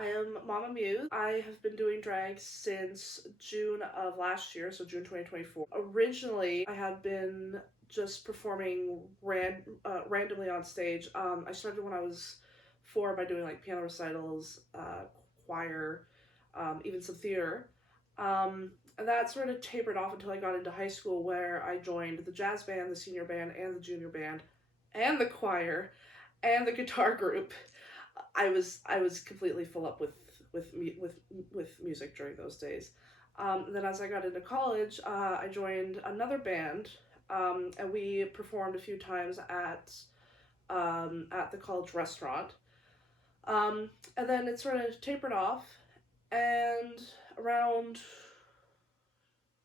I am Mama Muse. I have been doing drag since June of last year, so June 2024. Originally, I had been just performing randomly on stage. I started when I was 4 by doing like piano recitals, choir, even some theater. And that sort of tapered off until I got into high school, where I joined the jazz band, the senior band, and the junior band, and the choir, and the guitar group. I was completely full up with music during those days. And then as I got into college, I joined another band, and we performed a few times at the college restaurant. And then it sort of tapered off, and around,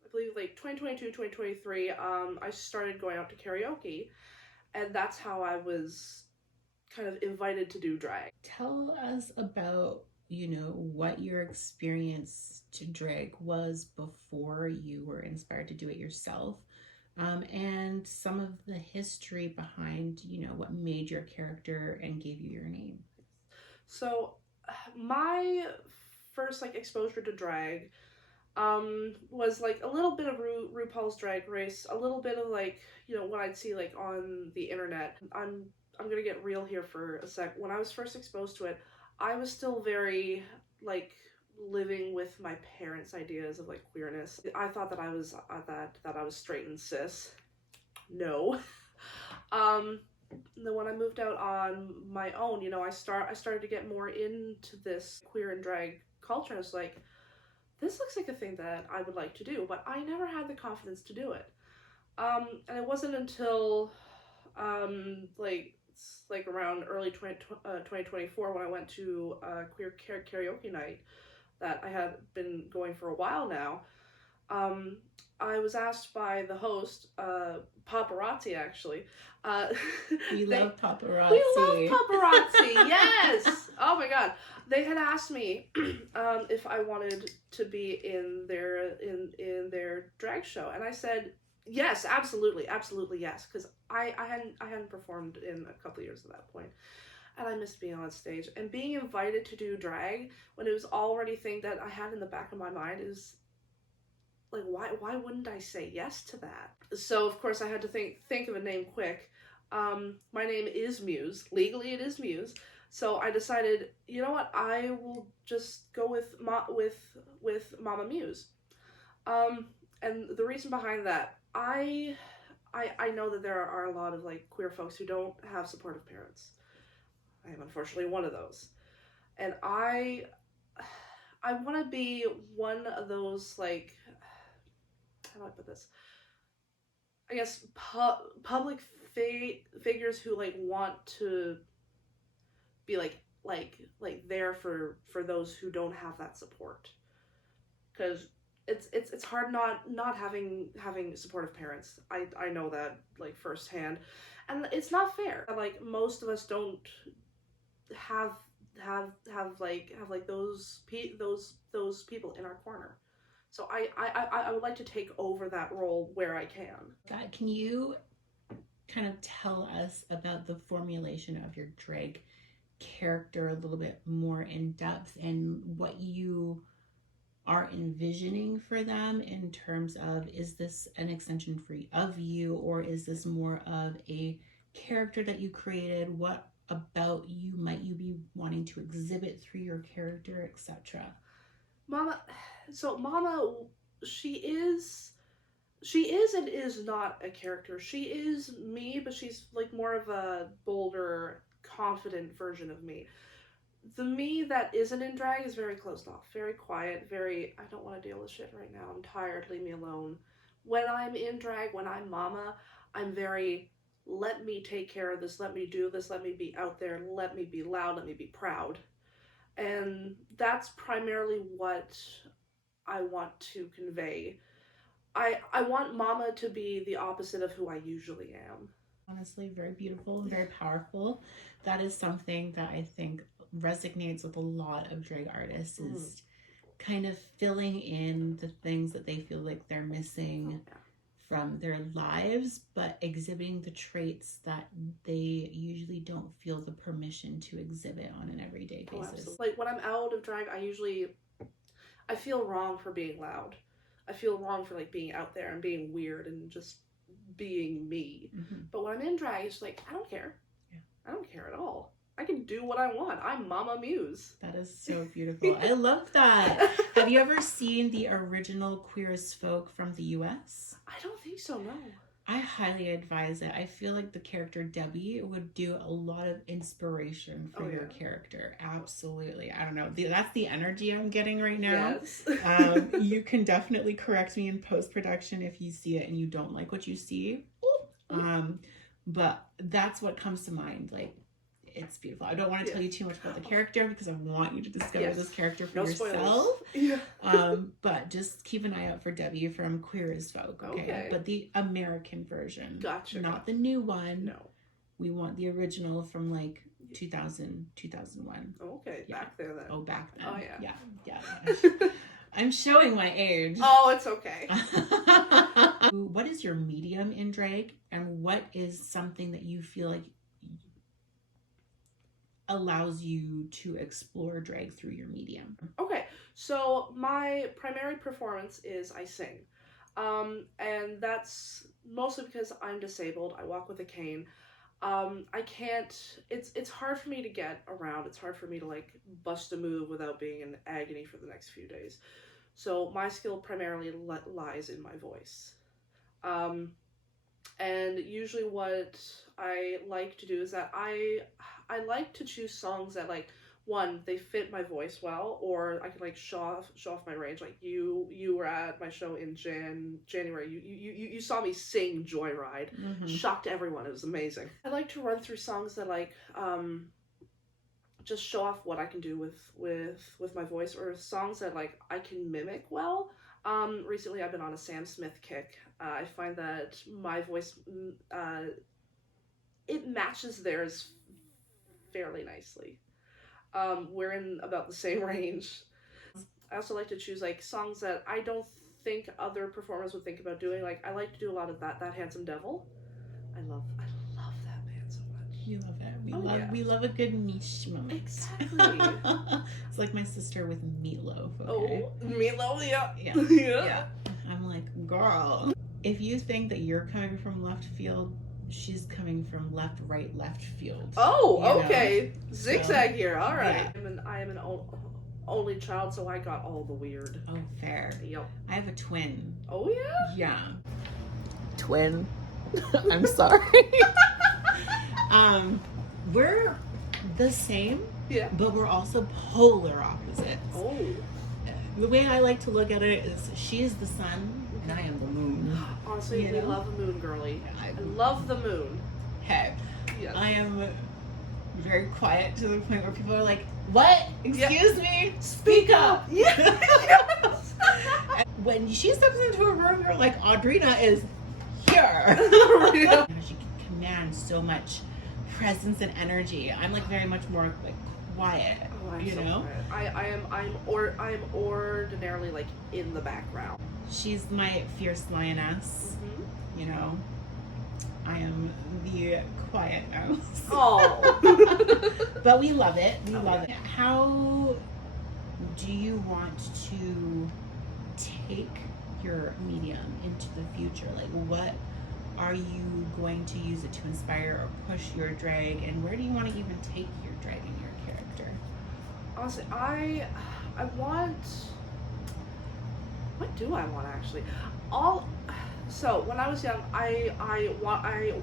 I believe, like 2022, 2023, I started going out to karaoke, and that's how I was kind of invited to do drag. Tell us about, what your experience to drag was before you were inspired to do it yourself, and some of the history behind, what made your character and gave you your name. So, my first like exposure to drag was like a little bit of RuPaul's Drag Race, a little bit of like, what I'd see like on the internet. I'm gonna get real here for a sec. When I was first exposed to it, I was still very like living with my parents' ideas of like queerness. I thought that I was that I was straight and cis. No. Then when I moved out on my own, I started to get more into this queer and drag culture. And it's like, this looks like a thing that I would like to do, but I never had the confidence to do it. And it wasn't until like around early 2024 when I went to queer karaoke night that I had been going for a while now. I was asked by the host, paparazzi actually. We love paparazzi. We love paparazzi, yes! Oh my god. They had asked me if I wanted to be in their drag show, and I said yes, absolutely, absolutely yes, because I hadn't performed in a couple of years at that point, and I missed being on stage and being invited to do drag when it was already a thing that I had in the back of my mind. Is like, why wouldn't I say yes to that? So of course I had to think of a name quick. My name is Muse. Legally it is Muse. So I decided, you know what, I will just go with Mama Muse. And the reason behind that, I know that there are a lot of like queer folks who don't have supportive parents. I am unfortunately one of those. And I want to be one of those, like, how do I put this? I guess public figures who like want to be like there for those who don't have that support, because it's hard not having supportive parents. I know that like firsthand, and it's not fair. Like most of us don't have like those people in our corner. So I would like to take over that role where I can. God, can you kind of tell us about the formulation of your drag character a little bit more in depth, and what you are envisioning for them in terms of, is this an extension of you, or is this more of a character that you created? What about you might you be wanting to exhibit through your character, etc.? Mama, she is and is not a character. She is me, but she's like more of a bolder, confident version of me. The me that isn't in drag is very closed off, very quiet, very, I don't want to deal with shit right now, I'm tired, leave me alone. When I'm in drag, when I'm Mama, I'm very, let me take care of this, let me do this, let me be out there, let me be loud, let me be proud. And that's primarily what I want to convey. I want Mama to be the opposite of who I usually am. Honestly, very beautiful and very powerful. That is something that I think resonates with a lot of drag artists, is kind of filling in the things that they feel like they're missing from their lives, but exhibiting the traits that they usually don't feel the permission to exhibit on an everyday basis. Absolutely. Like when I'm out of drag, I feel wrong for being loud. I feel wrong for like being out there and being weird and just being me. But when I'm in drag, it's like, I don't care. Yeah. I don't care at all. I can do what I want. I'm Mama Muse. That is so beautiful. I love that. Have you ever seen the original Queer as Folk from the US? I don't think so, no. I highly advise it. I feel like the character Debbie would do a lot of inspiration for your character. Absolutely. I don't know. That's the energy I'm getting right now. Yes. You can definitely correct me in post-production if you see it and you don't like what you see. But that's what comes to mind. Like, it's beautiful. I don't want to tell you too much about the character because I want you to discover this character for yourself. Yeah. But just keep an eye out for Debbie from Queer as Folk. Okay. But the American version. Gotcha. Not the new one. No. We want the original from like 2000, 2001. Okay. Yeah. Back there then. Oh, back then. Oh, yeah. Yeah. I'm showing my age. Oh, it's okay. What is your medium in drag, and what is something that you feel like allows you to explore drag through your medium? Okay, so my primary performance is I sing. And that's mostly because I'm disabled. I walk with a cane. I can't, it's hard for me to get around. It's hard for me to like bust a move without being in agony for the next few days. So my skill primarily lies in my voice. And usually what I like to do is that I like to choose songs that like, one, they fit my voice well, or I can like show off my range. Like you were at my show in January. You saw me sing Joyride. Shocked everyone. It was amazing. I like to run through songs that like just show off what I can do with my voice, or songs that like I can mimic well. Recently I've been on a Sam Smith kick. I find that my voice it matches theirs fairly nicely. We're in about the same range. I also like to choose like songs that I don't think other performers would think about doing. Like I like to do a lot of that Handsome Devil. I love that band so much. You love it. We love a good niche moment. Exactly. It's like my sister with Meatloaf. Okay? Oh, Meatloaf, yeah. Yeah. I'm like, girl, if you think that you're coming from left field, she's coming from left, right, left field. Oh, okay. Zigzag here. All right. Yeah. I am an only child, so I got all the weird. Oh, fair. Yep. I have a twin. Oh, yeah? Yeah. Twin. I'm sorry. We're the same, but we're also polar opposites. Oh. The way I like to look at it is she is the sun and I am the moon. Honestly, we love a moon girly. I love the moon. Hey, yes. I am very quiet to the point where people are like, what? Excuse me? Speak up. Yes. When she steps into a room, you're like, Audrina is here. She can command so much presence and energy. I'm like very much more like quiet. Oh, you know? I'm ordinarily like in the background. She's my fierce lioness. You know, I am the quiet mouse. Oh. But we love it. We love it. How do you want to take your medium into the future? Like, what are you going to use it to inspire or push your drag, and where do you want to even take your drag and your character? Honestly, I want. What do I want actually? So when I was young, I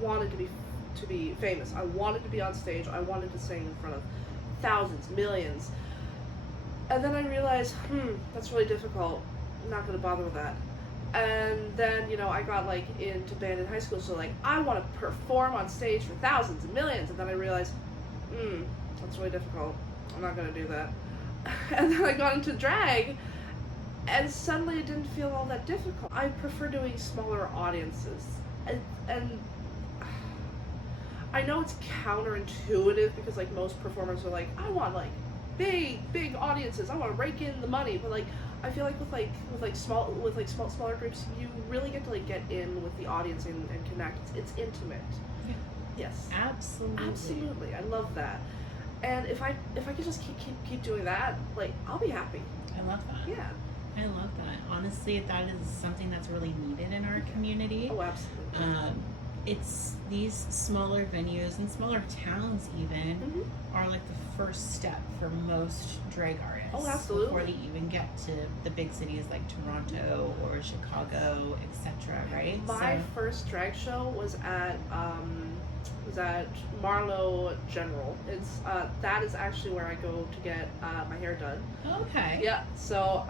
wanted to be famous. I wanted to be on stage. I wanted to sing in front of thousands, millions. And then I realized, that's really difficult. I'm not gonna bother with that. And then, you know, I got like into band in high school, so like I want to perform on stage for thousands and millions. And then I realized, that's really difficult. I'm not gonna do that. And then I got into drag, and suddenly it didn't feel all that difficult. I prefer doing smaller audiences, and I know it's counterintuitive because like most performers are like, I want like big audiences. I want to rake in the money, but like I feel like with smaller groups, you really get to like get in with the audience and connect. It's intimate. Yeah. Yes. Absolutely. I love that. And if I could just keep doing that, like I'll be happy. I love that. Yeah. I love that. Honestly, that is something that's really needed in our community. Oh, absolutely. It's these smaller venues and smaller towns even are like the first step for most drag artists. Oh, absolutely. Before they even get to the big cities like Toronto or Chicago, etc. Right? My first drag show was at Marlow General. It's that is actually where I go to get my hair done. Okay. Yeah. So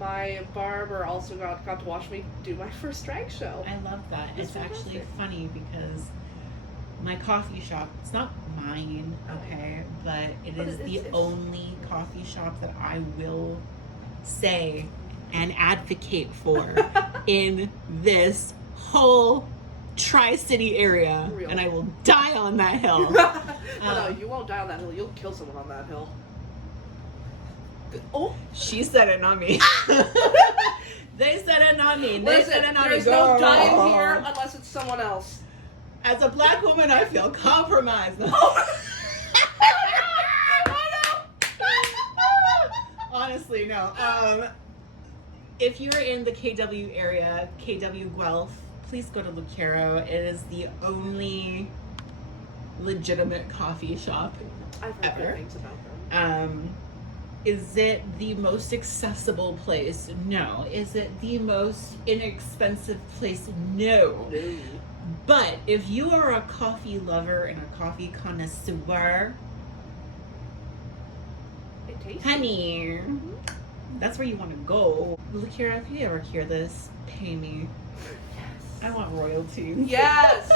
my barber also got to watch me do my first drag show. I love that. It's It's actually fantastic. funny because my coffee shop, it's not mine, okay, but it's the only coffee shop that I will say and advocate for in this whole Tri-City area. Real. And I will die on that hill. No, you won't die on that hill. You'll kill someone on that hill. Oh, She said it, not me. They said it, not me. They listen, said it, not me. there's no dying here unless it's someone else. As a black woman, I feel compromised. Honestly, no. If you're in the KW area, KW Guelph, please go to Lucero. It is the only legitimate coffee shop I've heard ever. good things about them. Is it the most accessible place? No. Is it the most inexpensive place? No. No. But if you are a coffee lover and a coffee connoisseur, It tastes honey, that's where you want to go. Lakira, if you ever hear this, pay me. I want royalties. Yes.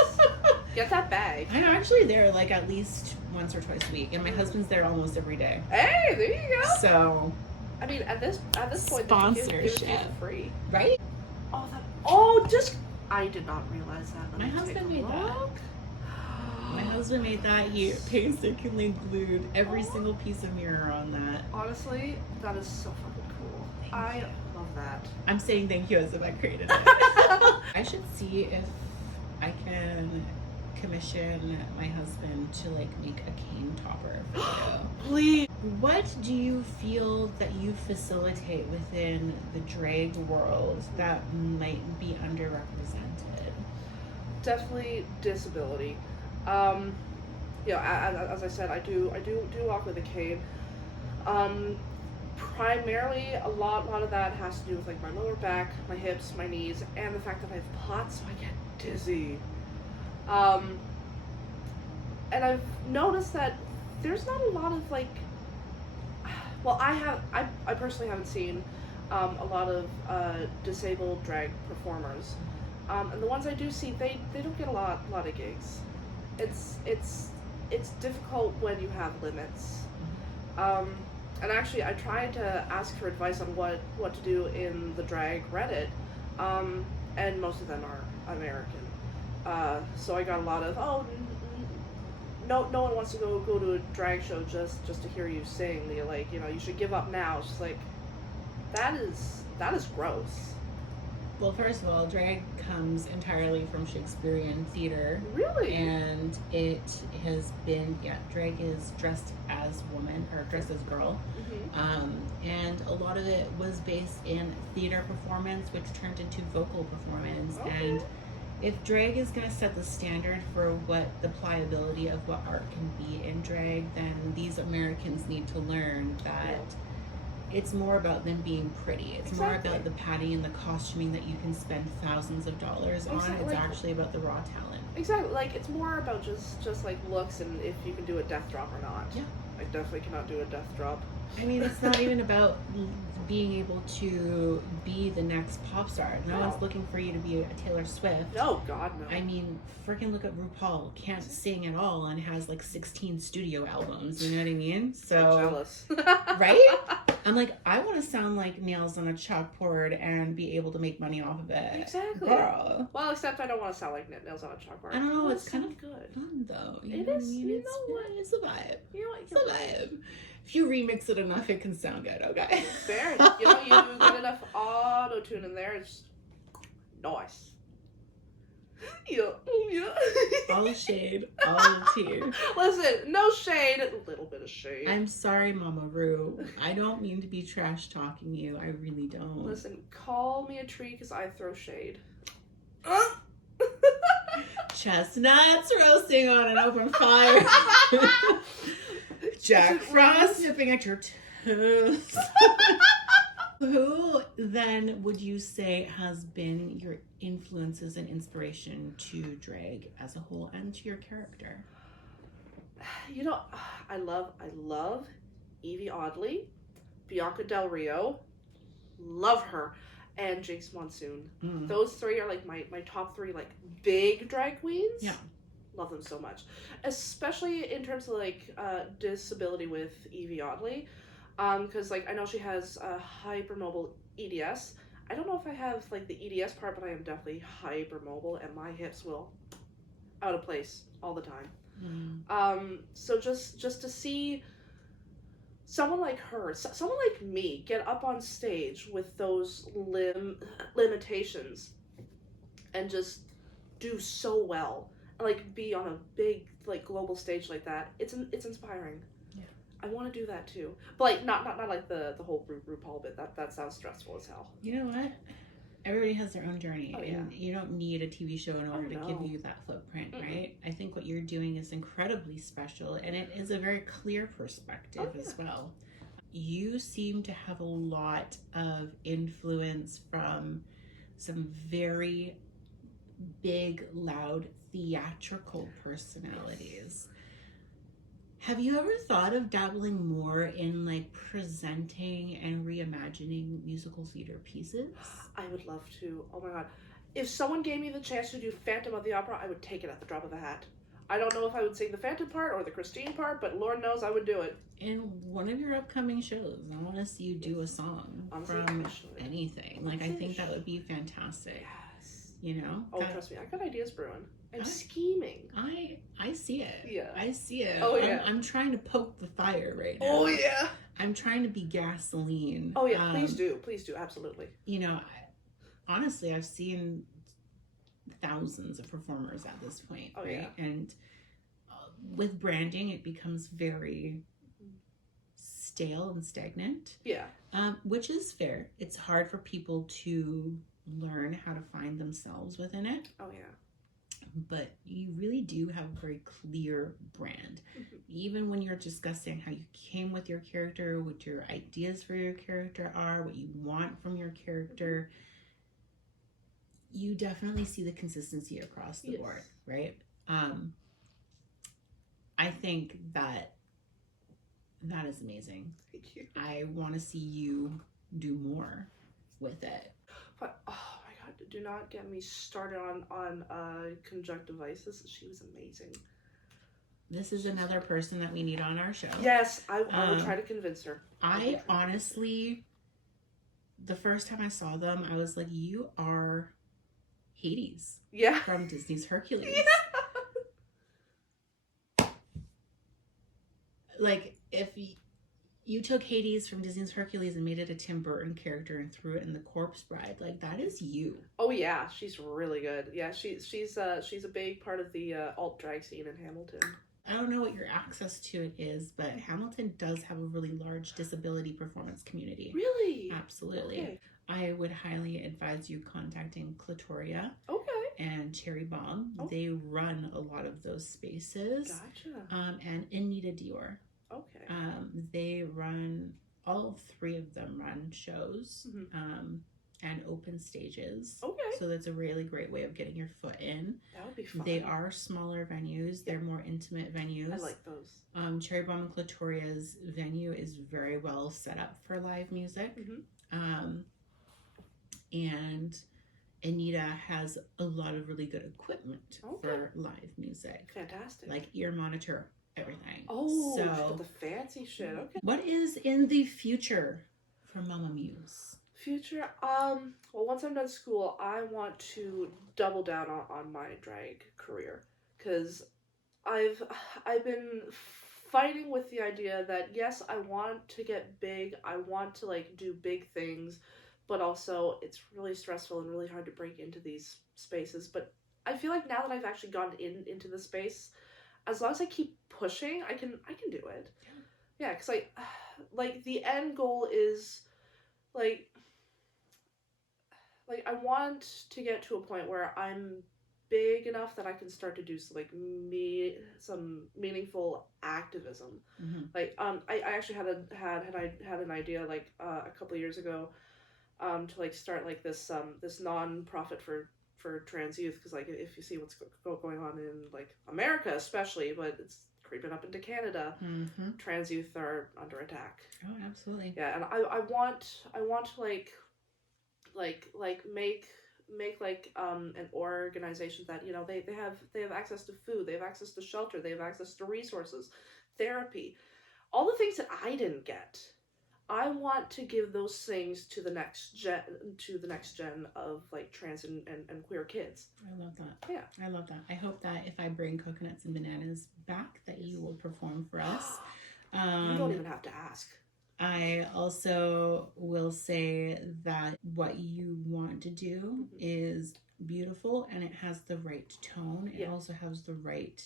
Get that bag. I'm actually there like at least once or twice a week, and my husband's there almost every day. Hey, there you go. So, I mean, at this point, Sponsorship. give it to you for free. right? I did not realize that. Let My me take husband a made that. look. My husband made that. He painstakingly glued every single piece of mirror on that. Honestly, that is so fucking cool. I love that. I'm saying thank you as if I created it. I should see if I can commission my husband to like make a cane topper for you. Please. What do you feel that you facilitate within the drag world that might be underrepresented? Definitely disability. As I said, I do walk with a cane. Primarily, a lot of that has to do with like my lower back, my hips, my knees, and the fact that I have POTS, so I get dizzy. And I've noticed that there's not a lot of like. Well, I personally haven't seen a lot of disabled drag performers, and the ones I do see, they don't get a lot of gigs. It's difficult when you have limits. And actually, I tried to ask for advice on what to do in the drag Reddit, and most of them are American. So I got a lot of no one wants to go to a drag show just to hear you sing. They're like, you should give up now. It's just like that is gross. Well, first of all, drag comes entirely from Shakespearean theater. Really? And it has been, drag is dressed as woman or dressed as girl. And a lot of it was based in theater performance, which turned into vocal performance. Okay. And if drag is going to set the standard for what the pliability of what art can be in drag, then these Americans need to learn that it's more about them being pretty. It's more about the padding and the costuming that you can spend thousands of dollars on. It's actually about the raw talent. Exactly. Like it's more about just like looks and if you can do a death drop or not. Yeah. I definitely cannot do a death drop. I mean, it's not even about being able to be the next pop star. No one's looking for you to be a Taylor Swift. No, God, no. I mean, freaking look at RuPaul. Can't sing at all and has like 16 studio albums. You know what I mean? So I'm jealous. Right? I'm like, I want to sound like nails on a chalkboard and be able to make money off of it. Exactly. Girl. Well, except I don't want to sound like nails on a chalkboard. I don't know. Well, It's kind of good. fun though. It is. You know what? It's a vibe. You know what? It's a vibe. If you remix it enough, it can sound good, okay? Fair. You know, you get enough auto tune in there, it's nice. Yeah. All shade, all tea. Listen, no shade, a little bit of shade. I'm sorry, Mama Roo. I don't mean to be trash talking you. I really don't. Listen, call me a tree because I throw shade. Chestnuts roasting on an open fire. Jack Frost nipping at your toes. Who then would you say has been your influences and inspiration to drag as a whole and to your character? You know, I love Evie Oddly, Bianca Del Rio, love her, and Jinx Monsoon. Those three are like my top three like big drag queens. Yeah. Love them so much. Especially in terms of like disability with Evie Oddly. Because like I know she has a hypermobile EDS. I don't know if I have like the EDS part, but I am definitely hypermobile and my hips will out of place all the time. So just to see someone like her, someone like me, get up on stage with those limitations and just do so well, and like be on a big like global stage like that, it's inspiring. Yeah, I want to do that too, but like not like the whole RuPaul bit. That sounds stressful as hell. You know what? Everybody has their own journey, Oh, yeah. and you don't need a TV show in order to give you that footprint, right? I think what you're doing is incredibly special, and it is a very clear perspective as well. You seem to have a lot of influence from some very big, loud, theatrical personalities. Have you ever thought of dabbling more in like presenting and reimagining musical theater pieces? I would love to. Oh my god. If someone gave me the chance to do Phantom of the Opera, I would take it at the drop of a hat. I don't know if I would sing the Phantom part or the Christine part, but Lord knows I would do it. In one of your upcoming shows, I want to see you do a song from anything. Like, I think that would be fantastic. Yes. You know? Oh, trust me, I got ideas brewing. I'm scheming. I see it. Yeah. I see it. Oh, yeah. I'm trying to poke the fire right now. Oh, yeah. I'm trying to be gasoline. Oh, yeah. Please do. Please do. Absolutely. You know, honestly, I've seen thousands of performers at this point, right? Yeah. And with branding, it becomes very stale and stagnant. Yeah. Which is fair. It's hard for people to learn how to find themselves within it. Oh, yeah. But you really do have a very clear brand. Even when you're discussing how you came with your character, what your ideas for your character are, what you want from your character, you definitely see the consistency across the board, right? I think that is amazing. Thank you. I want to see you do more with it. But oh my god, do not get me started on conjunctivitis. She was amazing. This is another person that we need on our show. Yes, I will try to convince her. I honestly, the first time I saw them, I was like, you are Hades. Yeah. From Disney's Hercules. Yeah. Like, if you took Hades from Disney's Hercules and made it a Tim Burton character and threw it in The Corpse Bride, like, that is you. Oh yeah, she's really good. Yeah, she's a big part of the alt drag scene in Hamilton. I don't know what your access to it is, but Hamilton does have a really large disability performance community. Really? Absolutely. Okay. I would highly advise you contacting Clitoria. Okay. And Cherry Bomb. Oh. They run a lot of those spaces. Gotcha. And Anita Dior. Okay. They run, all three of them run shows and open stages. Okay. So that's a really great way of getting your foot in. That would be fun. They are smaller venues. They're more intimate venues. I like those. Cherry Bomb and Clitoria's venue is very well set up for live music. And Anita has a lot of really good equipment for live music. Fantastic. Like ear monitor, everything. Oh, so the fancy shit. Okay. What is in the future for Mama Muse? Future, well, once I'm done school, I want to double down on my drag career, because I've been fighting with the idea that yes, I want to get big, I want to like do big things, but also it's really stressful and really hard to break into these spaces. But I feel like now that I've actually gone into the space, as long as I keep pushing, I can do it. Yeah, because like the end goal is like I want to get to a point where I'm big enough that I can start to do some meaningful activism. Mm-hmm. Like I actually had an idea like a couple of years ago to like start like this non-profit for trans youth, because like if you see what's going on in like America especially, but it's creeping up into Canada, Mm-hmm. trans youth are under attack. Oh, absolutely. Yeah, and I want to like make like an organization that, you know, they have access to food, they have access to shelter, they have access to resources, therapy, all the things that I didn't get. I want to give those things to the next gen of like trans and queer kids. I love that. Yeah. I love that. I hope that if I bring Coconuts and Bananas back, that you will perform for us. You don't even have to ask. I also will say that what you want to do is beautiful, and it has the right tone. It also has the right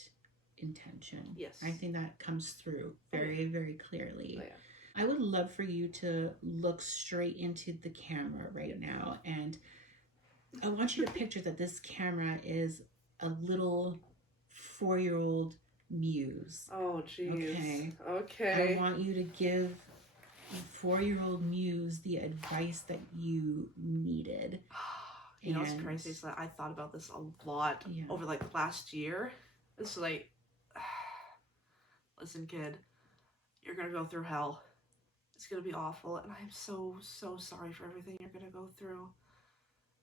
intention. Yes. I think that comes through very, very clearly. Oh, yeah. I would love for you to look straight into the camera right now, and I want you to picture that this camera is a little 4-year-old Muse. Oh, jeez. Okay. I want you to give 4-year-old Muse the advice that you needed. You know what's crazy is that I thought about this a lot over like the last year. It's like, listen, kid, you're gonna go through hell. It's gonna be awful, and I'm so sorry for everything you're gonna go through.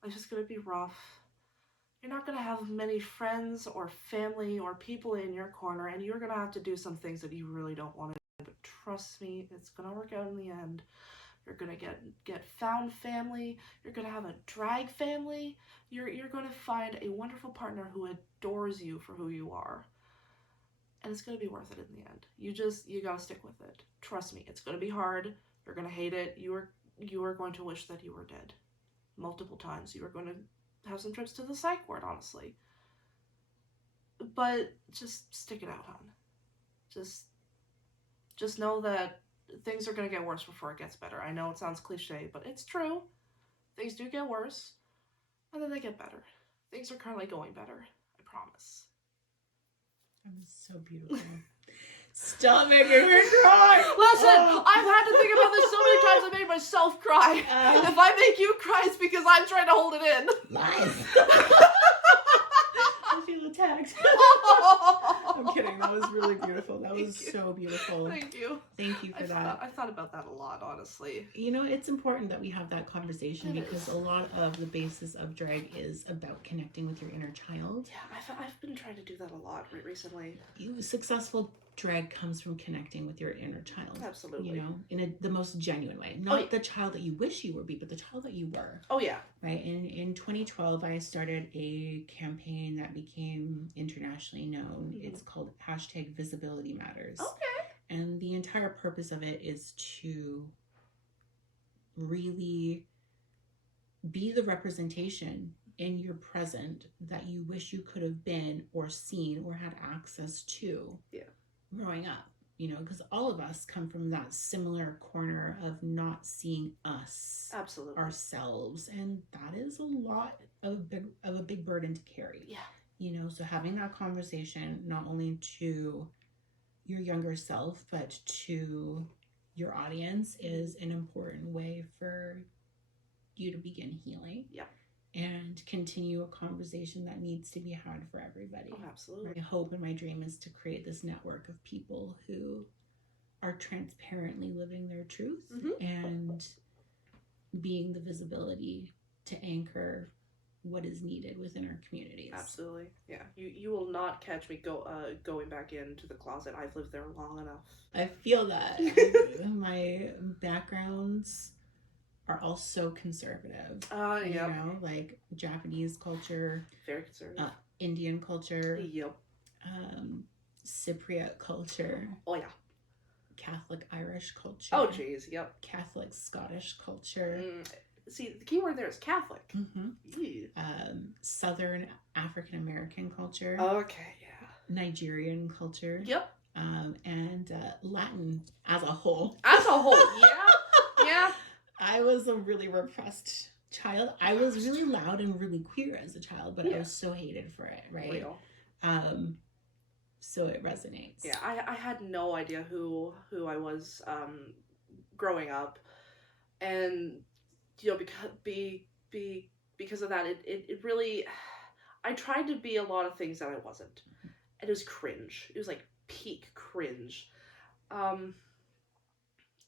It's just gonna be rough. You're not gonna have many friends or family or people in your corner, and you're gonna have to do some things that you really don't want to do. But trust me, it's gonna work out in the end. You're gonna get found family. You're gonna have a drag family. You're gonna find a wonderful partner who adores you for who you are. And it's gonna be worth it in the end. You gotta stick with it. Trust me, it's gonna be hard. You're gonna hate it. You are going to wish that you were dead multiple times. You are going to have some trips to the psych ward, honestly. But just stick it out, hon. Just know that things are gonna get worse before it gets better. I know it sounds cliche, but it's true. Things do get worse, and then they get better. Things are currently going better. I promise. That was so beautiful. Stop making me cry. Listen, I've had to think about this so many times. I made myself cry. If I make you cry, it's because I'm trying to hold it in. Lies. I feel attacked. I'm kidding. That was really beautiful. That was so beautiful. Thank you. Thank you for that. I thought about that a lot, honestly. You know, it's important that we have that conversation because a lot of the basis of drag is about connecting with your inner child. Yeah, I've been trying to do that a lot recently. Successful drag comes from connecting with your inner child. Absolutely. You know, in the most genuine way. Not the child that you wish you were, but the child that you were. Oh, yeah. Right? In 2012, I started a campaign that became internationally known. Mm-hmm. It's called #Visibility Matters. Okay. And the entire purpose of it is to really be the representation in your present that you wish you could have been or seen or had access to growing up. You know, because all of us come from that similar corner of not seeing us, absolutely, ourselves, and that is a lot of a big burden to carry. Yeah, you know, so having that conversation not only to your younger self but to your audience is an important way for you to begin healing. Yeah. And continue a conversation that needs to be had for everybody. Oh, absolutely. My hope and my dream is to create this network of people who are transparently living their truth and being the visibility to anchor what is needed within our communities. Absolutely. Yeah. You will not catch me going back into the closet. I've lived there long enough. I feel that. My backgrounds are all so conservative. Yeah. You know, like Japanese culture. Very conservative. Indian culture. Yep. Cypriot culture, Oh yeah. Catholic Irish culture. Oh geez. Yep. Catholic Scottish culture. See, the key word there is Catholic. Southern African American culture. Okay. Yeah. Nigerian culture. Yep. And Latin as a whole. As a whole, yeah. Yeah. I was a really repressed child. I was really loud and really queer as a child, but I was so hated for it, right? Real. So it resonates. Yeah, I had no idea who I was growing up, and you know, because of that, it really, I tried to be a lot of things that I wasn't, and it was cringe. It was like peak cringe, and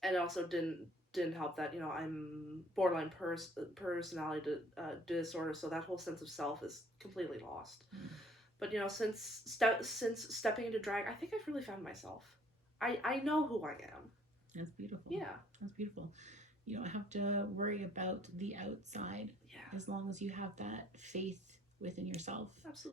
it also didn't help that, you know, I'm borderline personality disorder, so that whole sense of self is completely lost. But you know, since stepping into drag, I think I've really found myself. I know who I am. That's beautiful. Yeah, that's beautiful. You don't have to worry about the outside. Yeah, as long as you have that faith within yourself. Absolutely.